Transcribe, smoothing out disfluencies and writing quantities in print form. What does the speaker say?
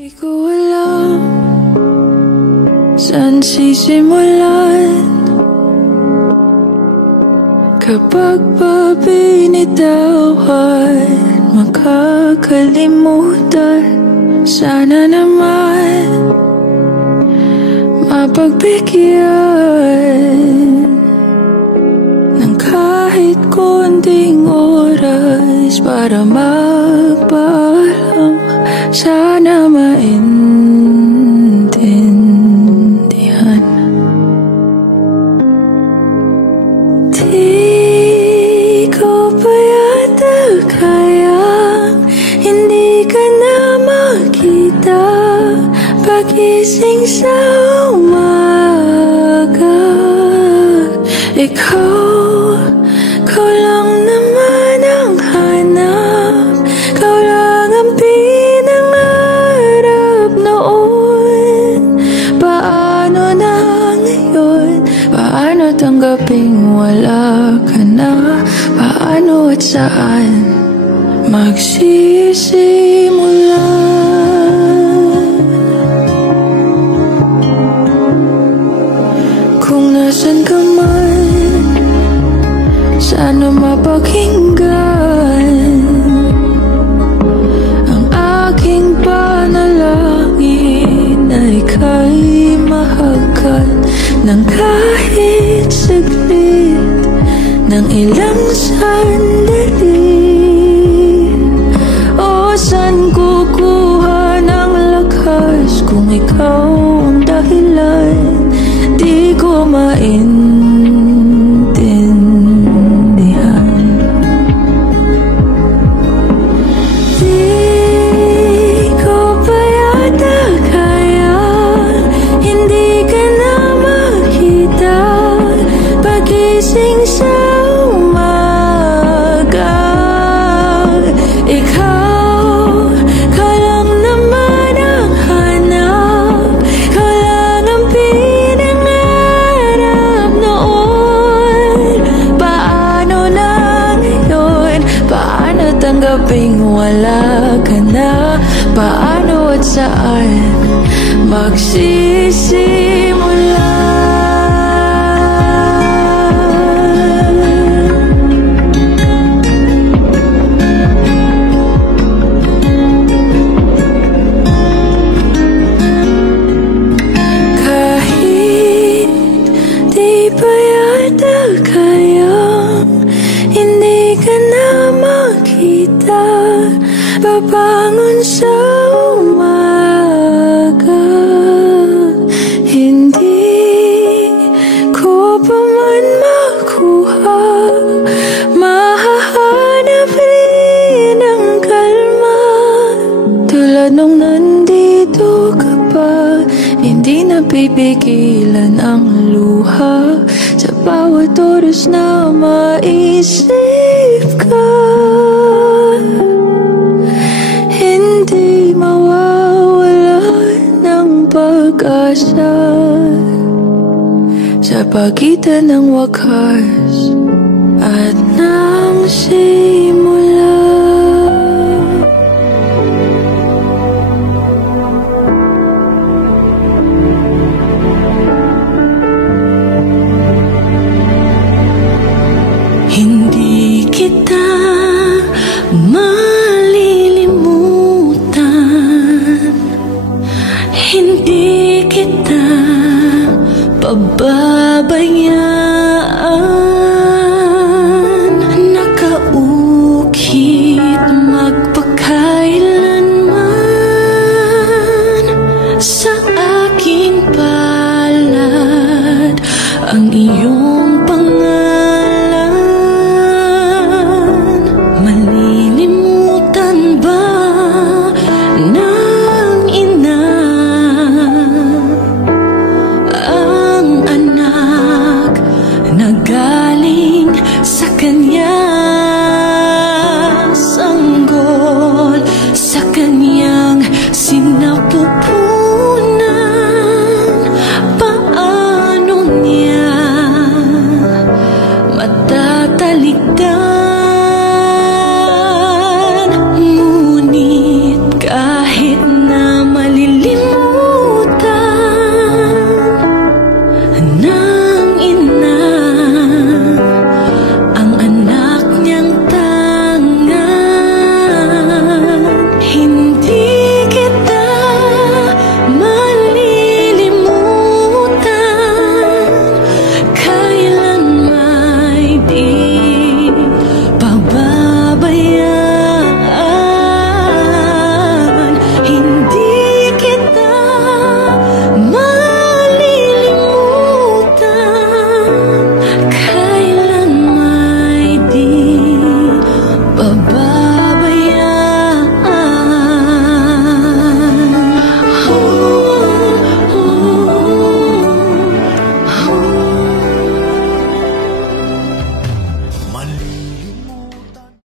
Di ko alam saan sisimulan kapag pabinitawan, makakalimutan. Sana naman mapagbigyan ng kahit konting oras para magpaalam. Sana maintindihan. Di ko pa yata kayang hindi ka na makita pagising sa umaga. Ikaw lang naman ang hanap, ikaw lang ang pinangarap noon. Paano na ngayon? Paano tanggaping wala ka na? Paano at saan magsisimula? Kung nasan ka man, sana mapakinggan ang aking panalangin na ika'y mahagkan ng kahit saglit, ng ilang sandali. O saan kukuha ng lakas kung ikaw ang dahilan? Di ko maintindihan. Di ko pa yata kaya hindi ka na makita pagising sa umaga. Ikaw lang naman ang hanap, ikaw lang ang pinangarap noon. Paano na ngayon? Paano tanggaping wala ka na? Paano at saan magsisimula? Kahit di pa yata kayang hindi ka na makita babangon sa umaga. Hindi ko pa man makuha, mahahanap rin ang kalma. Tulad nung nandito ka pa, hindi na pipigilan ang luha sa bawat oras na maisip ka. Hindi mawawala ng pag-asa sa pagitan ng wakas at ng simula.